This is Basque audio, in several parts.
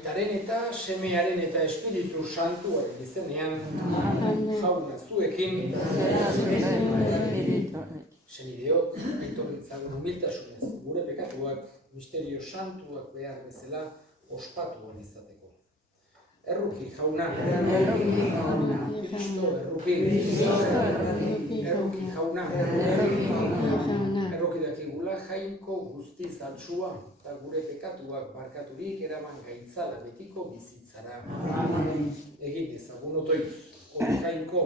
Aitaren eta Semearen eta Espiritu Santuaren izenean, jauna zuekin, senideok, aitorritzagun humiltasunez, gure pekatuak, misterio santuak behar bezala ospatuan izateko. Erruki jauna, Kristo erruki, erruki jauna, erruki dakigula jainko guztiz altsua, eta gure pekatuak barkaturik eraman gaitzala betiko bizitzara. Egin ezagun otoitz, hori jainko,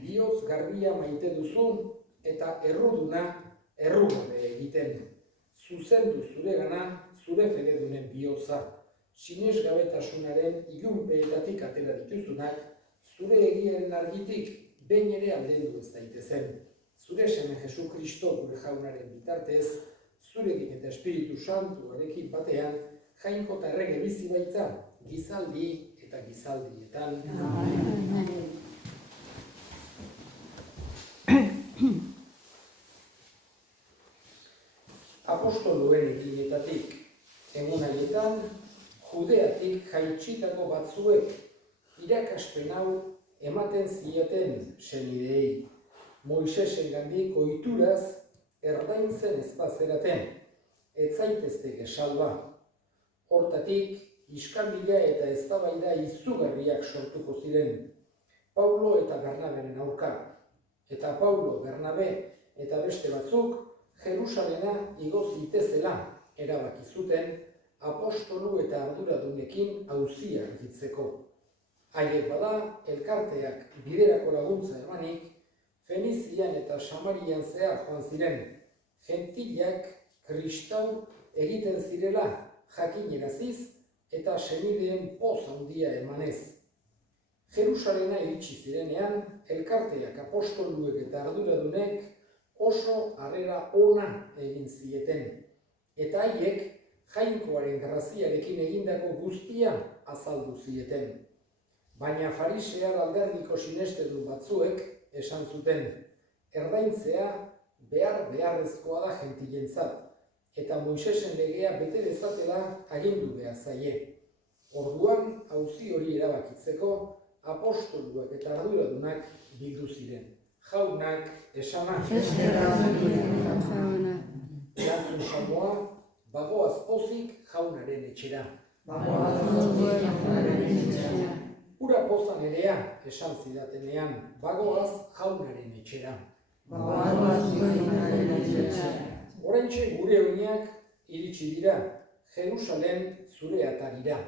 bihotz garbia maite duzu, eta erruduna errugabe egiten. Zuzendu zuregana, zure fededunen bihotza. Sinesgabetasunaren ilunpeetatik atera dituzunak, zure egiaren argitik behin ere aldendu ez daitezen. Zure seme Jesu Kristo gure jaunaren bitartez, zurekin eta Espiritu Santuarekin batean, jainko eta errege bizi baita, gizaldi eta gizaldietan. Apostoluen ekinetatik, egun haietan, Judeatik jaitsitako batzuek irakaspen hau ematen zieten senideei. Moisesengandik ohituraz erdaintzen ezpazeraten, ez zaitezte gesalba. Hortatik, iskanbila eta eztabaida izugarriak sortuko ziren. Paulo eta Bernaberen aurka. Eta Paulo, Bernabe eta beste batzuk Jerusalena igo zitezela erabaki zuten apostolu eta arduradunekin auzia argitzeko. Haiek bada, elkarteak biderako laguntza emanik, Fenizian eta Samarian zehar joan ziren, gentilak kristau egiten zirela jakineraziz eta senideen poz handia emanez. Jerusalena iritsi zirenean, elkarteak apostoluek eta arduradunek oso harrera ona egin zieten, eta haiek jainkoaren graziarekin egindako guztia azaldu zieten. Baina farisear alderdiko sinestedun batzuek esan zuten, erdaintzea beharrezkoa da gentilentzat, eta Moisesen legea bete dezatela agindu behar zaie. Orduan, auzi hori erabakitzeko, apostoluak eta arduradunak bildu ziren. Jaunak esanak. Erantzun salmoa, bagoaz pozik jaunaren etxera. Ura pozan erea, esan zidatenean, bagoaz jaunaren etxera. Oraintxe gure oinak iritsi dira, Jerusalen zure atarira.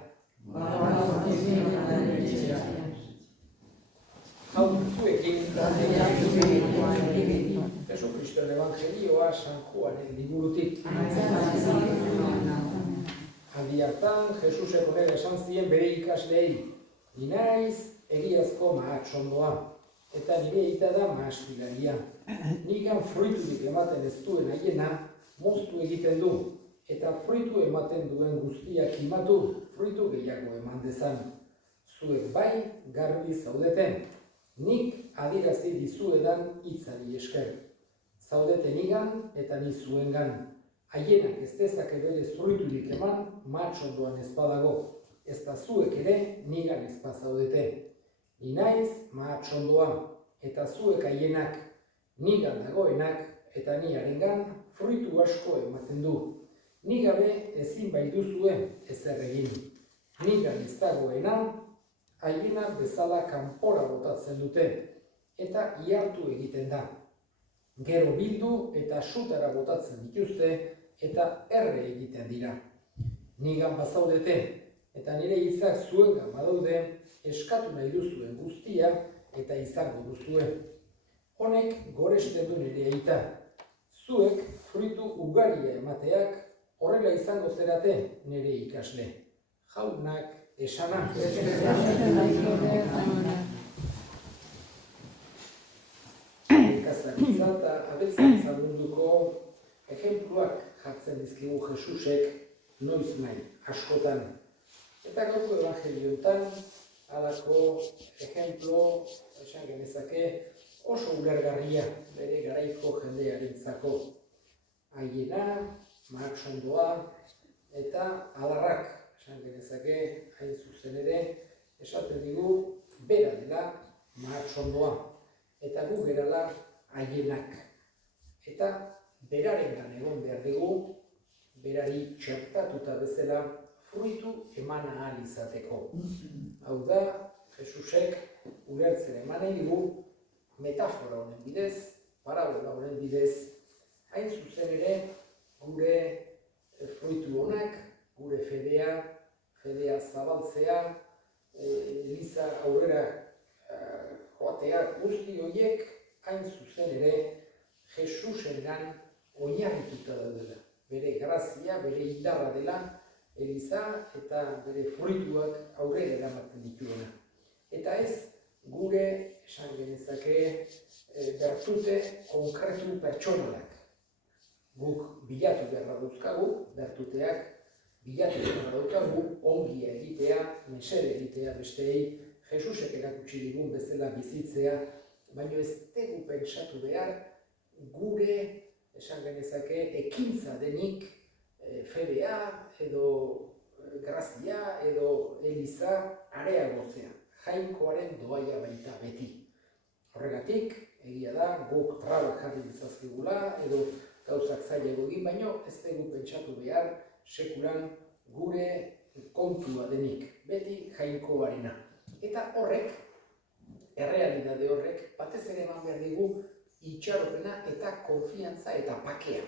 Jaun zuekin, Jesu Kristoen Evangelioa San Juanen liburutik. Aldi hartan, Jesusek honela esan zien bere ikasleei, ni naiz egiazko mahatsondoa, eta nire aita da mahastilaria. Nigan fruiturik ematen ez duen haiena, moztu egiten du, eta fruitu ematen duen guztiak kimatu, fruitu gehiago eman dezan. Zuek bai garbi zaudeten, nik adirazi dizuedan hitzari esker. Zaudete nigan eta ni zuengan. Haienak ez dezake berez fruiturik eman mahatsondoan ez badago, ez da zuek ere nigan ez bazaudete. Ni naiz mahatsondoa, eta zuek haienak, nigan dagoenak eta ni harengan fruitu asko ematen du. Ni gabe ezin baituzue ezer egin. Nigan ez dagoena, haienak bezala kanpora botatzen dute, eta ihartu egiten da. Gero bildu eta sutara botatzen dituzte, eta erre egiten dira. Nigan bazaudete, eta nire hitzak zuengan badaude, eskatu nahi duzuen guztia, eta izango duzue. Honek goresten du nire aita. Zuek fruitu ugaria emateak horrela izango zerate nire ikasle. Jaunak esanak. Ikazaritza eta abeltzaintza munduko ejempluak jartzen dizkigu Jesusek noiz nahi, askotan. Eta gaurko evangelioetan, halako ejemplo, esan genezake, oso ulergarria bere garaiko jendearentzako. Haiena, mahatsondoa eta adarrak, esan genezake, hain zuzen ere, esaten digu, bera dela mahatsondoa, eta gu gerala haienak. Eta berarengan egon behar dugu, berari txertatuta bezala fruitu eman ahal izateko. Hau da, Jesusek ulertzen eman nahi digu, metafora honen bidez, parabola honen bidez, hain zuzen ere gure fruitu honak, gure fedea zabaltzea, Eliza aurrera joatea, guzti horiek hain zuzen ere Jesusengan oinarrituta daudela. Bere grazia, bere indarra dela Eliza eta bere fruituak aurrera eramaten dituena. Eta ez gure, esan genezake, bertute konkretu pertsonalak. Guk bilatu beharra dauzkagu, bertuteak bilatu beharra daukagu, ongia egitea, mesede egitea besteei, Jesusek erakutsi digun bezala bizitzea, baina ez dugu pentsatu behar gure, esan genezake, ekintza denik fedea edo grazia edo Eliza areagotzea. Jainkoaren doaia baita beti. Horregatik, egia da, guk trabak jarri ditzazkigula edo gauzak zailago egin, baino ez dugu pentsatu behar sekulan gure kontua denik, beti jainkoarena. Eta horrek, errealitate horrek, batez ere eman behar digu itxaropena eta konfiantza eta pakea.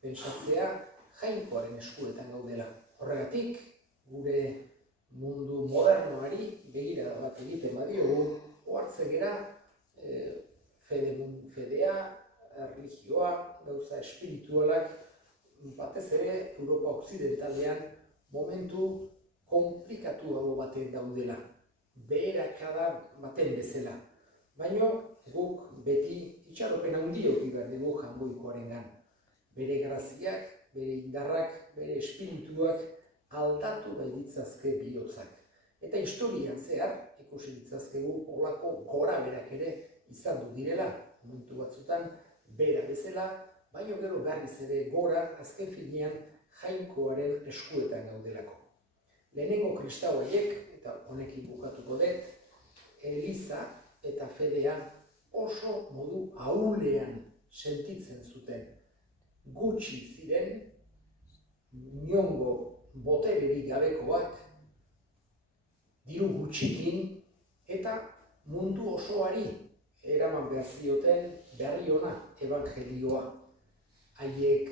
Pentsatzea jainkoaren eskuetan gaudela. Horregatik, gure mundu modernoari begirada bat egiten badiogu, ohartzen gera fedea, religioa, gauza espiritualak, batez ere Europa Okzidentalean momentu komplikatuago baten daudela, beherakada baten bezala. Baina guk beti itxaropen handiok behar dugu jangoikoarengan. Bere graziak, bere indarrak, bere espirituak aldatu baititzazke bihotzak. Eta historian zehar, ikusi ditzazkegu olako gora berak ere izan du direla, momentu batzutan bera bezala, baina gero berriz ere gora azken finean jainkoaren eskuetan gaudelako. Lehenengo kristau horiek, eta honekin bukatuko dut, Eliza eta fedea oso modu ahulean sentitzen zuten. Gutxi ziren, inongo botererik gabekoak, diru gutxikin, eta mundu osoari eraman behar zioten berri ona, evangelioa. Haiek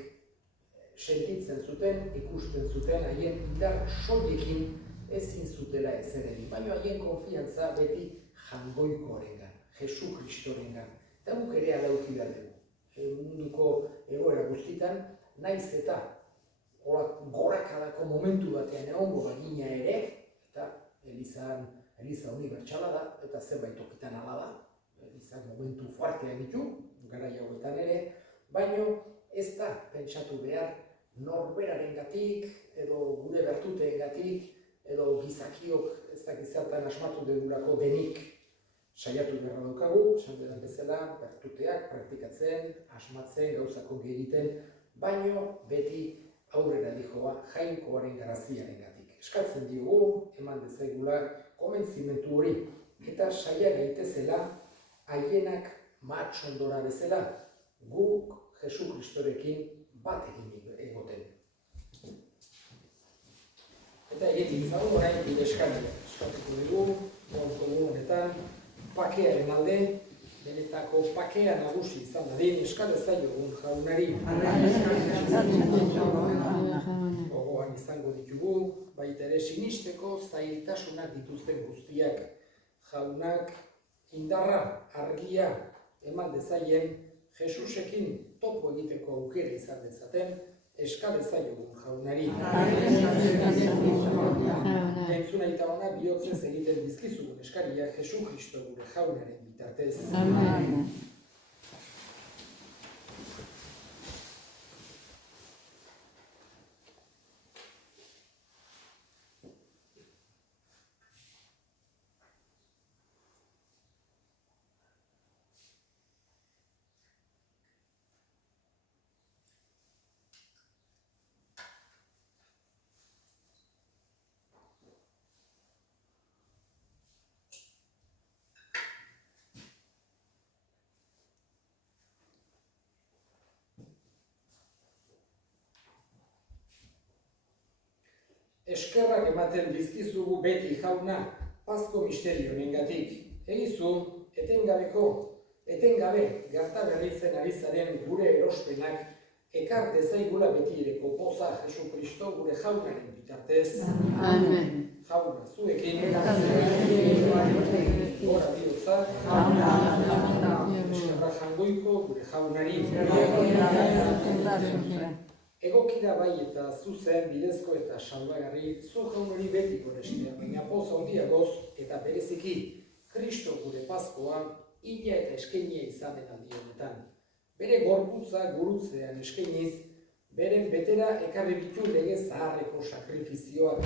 sentitzen zuten, ikusten zuten, haien indar soilekin ezin zutela ezer egin. Baina haien konfiantza beti jangoikoarengan, Jesu Kristorengan. Eta guk ere adauki behar dugu. Munduko egoera guztitan, naiz eta gorakadako momentu batean egongo bagina ere, eta Eliza unibertsala da, eta zerbait tokitan ala da. Elizak momentu fuarteak ditu, garai hauetan ere, baina ez da pentsatu behar norberarengatik, edo gure bertuteengatik, edo gizakiok ez dakizertan asmatu dugulako denik saiatu beharra daukagu, esan dudan bezala, bertuteak praktikatzen, asmatzen, gauzak ongi egiten, baino beti aurrera dijoa jainkoaren graziarengatik. Eskatzen diogu, eman dezagula konbentzimentu hori, eta saia gaitezela haienak mahatsondora bezala, guk Jesu Kristorekin bat egin egoten. Eta egin zago orain bide eskatuko dugu, komun honetan, pakearen alde, benetako pakea nagusi izan dadin, eskal ezaiogun jaunari. Gogoan izango ditugu, baita ere sinisteko zailtasunak dituzten guztiak. Jaunak indarra, argia eman dezaien, Jesusekin topo egiteko aukera izan dezaten, eskal ezaiogun jaunari. Entzuna eta ona bihotzez egiten dizkizugun eskaria Jesu Kristo gure jaunaren bitartez. eskerrak ematen dizkizugu beti jauna, Pasko misterio honengatik. Egizu, etengabe gerta berritzen ari zaren gure erospenak ekar dezaigula betireko poza Jesukristo gure jaunaren bitartez. Amen. Jauna, zuekin. Gora bihotza. Eskerra jangoiko gure jaunari. Egokira bai eta zuzen, bidezko eta salbagarri, zu jaunari beti gorestea, baina poza handiagoz eta bereziki, Kristo gure Paskoa, ila eta eskainia izaten aldi honetan. Bere gorputza gurutzean eskainiz, beren betera ekarri bitu lege zaharreko sakrifizioak,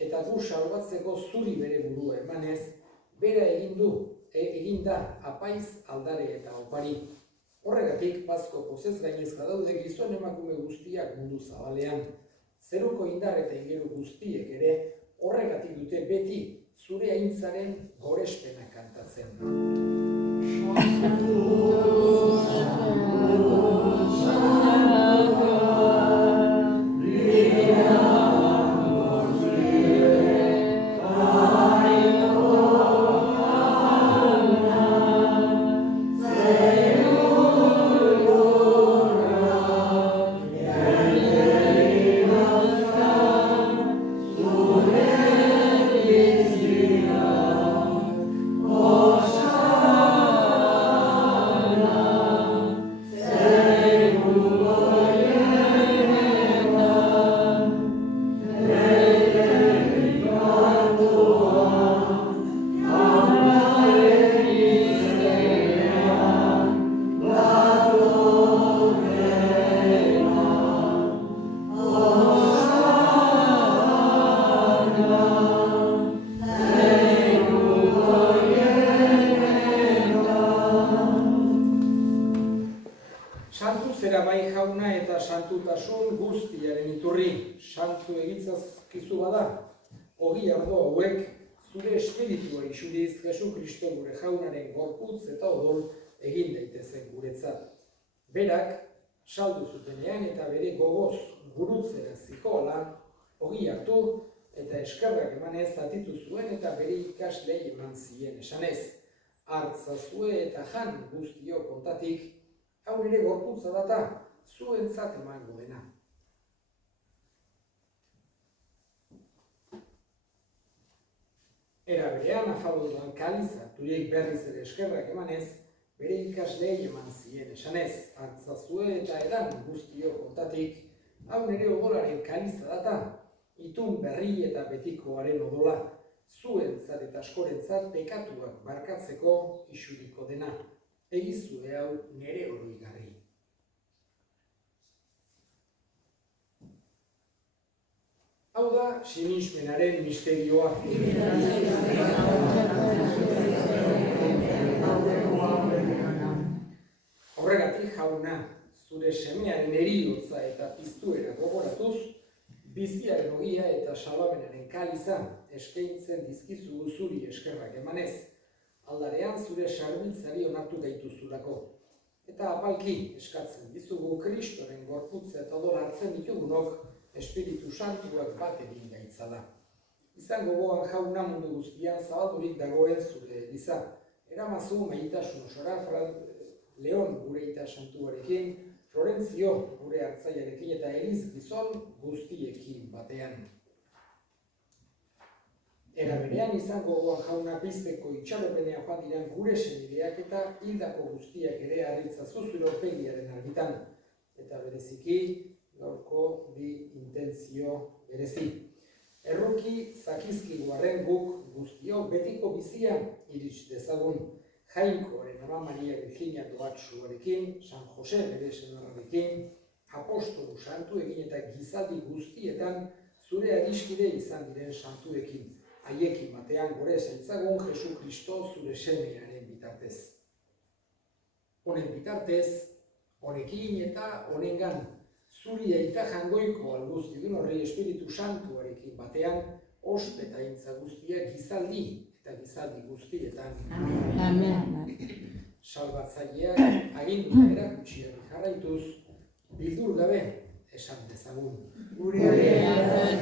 eta gu salbatzeko zuri bere burua emanez, bera eginda apaiz aldare eta opari. Horregatik, Pasko pozez gainezka daude gizon emakume guztiak mundu zabalean. Zeruko indar eta ingeru guztiek ere, horregatik dute beti zure aintzaren gorespena kantatzen. Santutasun guztiaren iturri, santu egitzazkizu bada, ogi ardo hauek zure espiritua isuriz Jesukristo gure jaunaren gorputz eta odol egin daitezen guretzat. Berak, saldu zutenean eta bere gogoz gurutzera zikoala, ogi hartu eta eskerrak emanez zatitu zuen eta bere ikaslei eman zien esanez. Hartzazue eta jan guztio kontatik, hau nire gorputza data, zuentzat emango dena. Era berean afalduan kaliza, turiek berriz ere eskerrak emanez, bere ikaslei eman zien esanez. Hartzazue eta edan guztio kontatik, hau nire odolaren kaliza data, itun berri eta betikoaren odola, zuentzat eta askorentzat pekatuak barkatzeko isuriko dena. Egizue hau nire oroigarri. Hau da, sinismenaren misterioa. Horregatik jauna, zure semearen heriotza eta piztuera gogoratuz, biziaren ogia eta salamenaren kaliza eskaintzen dizkizugu zuri eskerrak emanez, aldarean zure sarbiltzari onartu gaituzulako. Eta apalki eskatzen dizugu Kristoren gorputza eta odol hartzen ditugunok, Espiritu Santuak bat egin gaitzala. Izango gogoan jauna mundu guztian zabaldurik dagoen zure eliza. Eramazu maitasun osora, Leon gure ita santuarekin, Florentzio gure hartzaiarekin eta Eliz gizon guztiekin batean. Era berean izango gogoan jauna pizteko itxaropenean joan diren gure senideak eta hildako guztiak ere harritzazu zure aurpegiaren argitan. Eta bereziki, gaurko bi intentzio berezi. Erroki zakizkiguaren guk guztio betiko bizia irits dezagun. Jainkoaren Ama Maria Virginia doatsuarekin, San Jose bere senarrarekin, apostolu santu egin eta gizaldi guztietan zure adiskide izan diren santuekin. Haiekin batean gore zaitzagun Jesukristo zure semearen bitartez. Honen bitartez, honekin eta honengan, zuri eta jangoiko alguztidun horri Espiritu Santuarekin batean, ospe eta intza guztiak gizaldi eta gizaldi guztietan. Amen. Salbatzaileak aginduta erakutsiak jarraituz, bildur gabe esan dezagun. Gure artean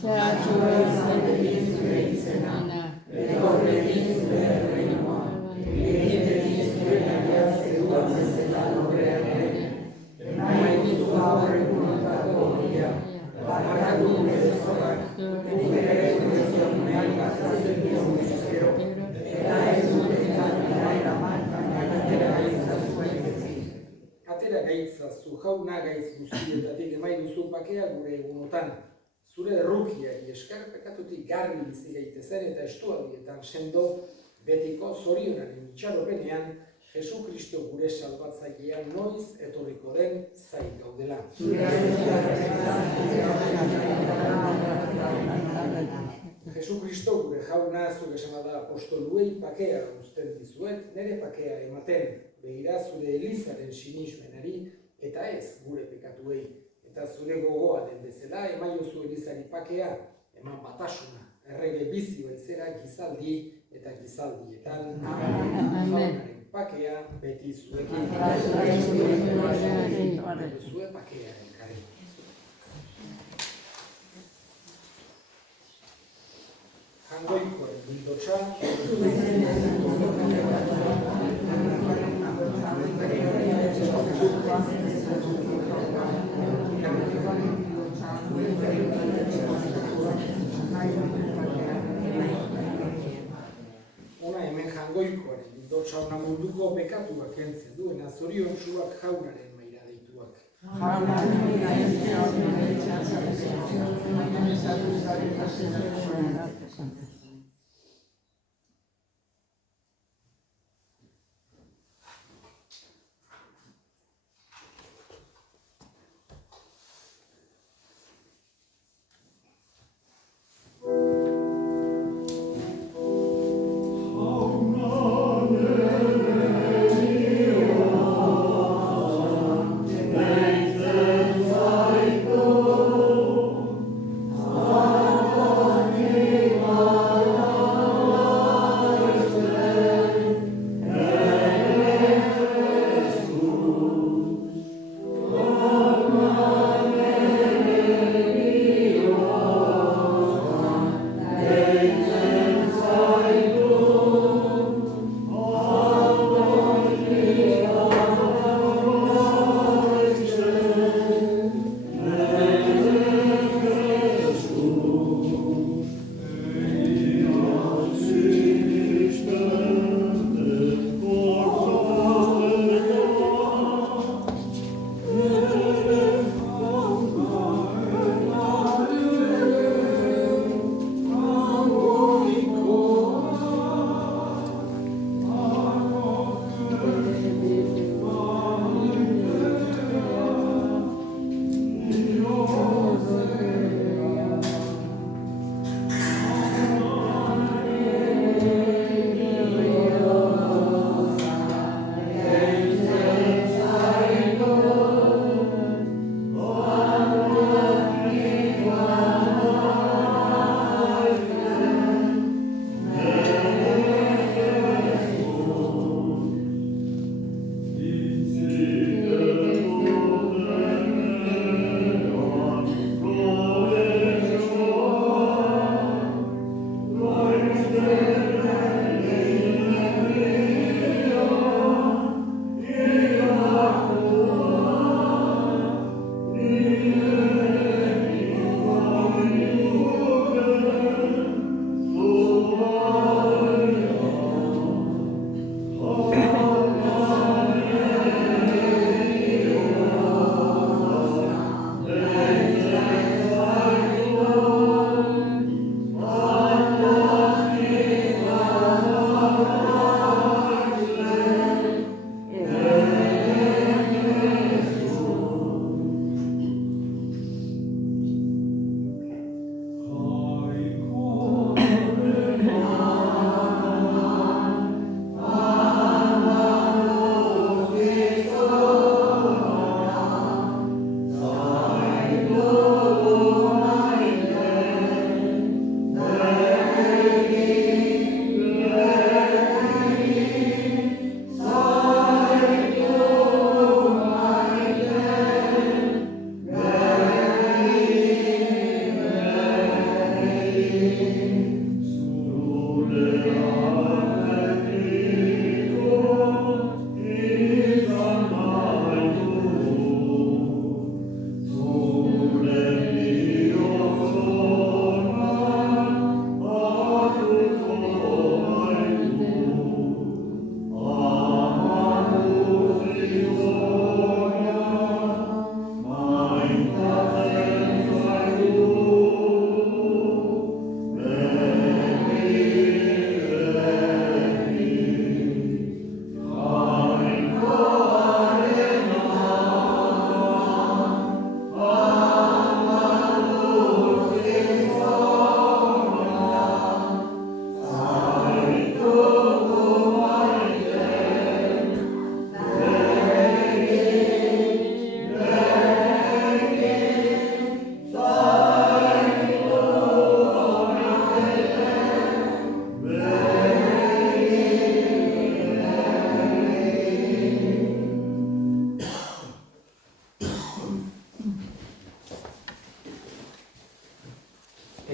zehatu izan zure izena, etorretik zure erreinoa, egitetik zure naia zeruan bezala lorrean ere, nahi duzu gaur egunotako ogia, barkatu gure zorrak, gure ere nahi batzen dion ezkero, eta ez dutetan nahi eraman, atera gaitzazu beti. Atera gaitzazu, jauna gaitz guztietatik emai duzu pakea gure egunotan. Zure errukiari eskar pekatutik garbi bizi gaitezen eta estualdietan sendo betiko zorionaren itxaropenean Jesu Kristo gure salbatzailean noiz etorriko den zai gaudela. Jesu Kristo gure jauna zure esamada apostoluei pakea uzten dizuet, nire pakea ematen, begira zure Elizaren sinismenari eta ez gure pekatuei. Eta zure gogoa den bezala, emaiozu Elizari pakea, eman batasuna, errege bizi baizera gizaldi eta gizaldietan. Jaunaren pakea beti zuekin. Zue pakearen garen. Jangoikoaren bildotxa, ona hemen jangoikoaren bildotxa ona munduko pekatuak kentzen duena zoriontsuak jaunaren maira deituak.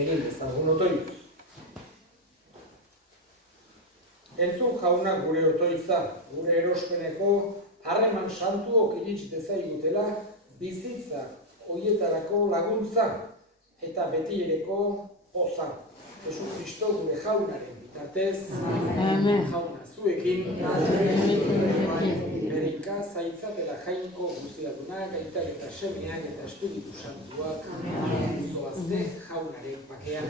Egin dezagun otoitz. Entzun jaunak gure otoitza, gure erospeneko harreman santuok irits dezaigutela bizitza hoietarako laguntza eta betiereko poza. Jesu Kristo gure jaunaren bitartez, jauna zuekin, berika zaitzatela jainko guziadunak, aitak eta semeak eta Espiritu Santuak, zoazte jaunaren pakean.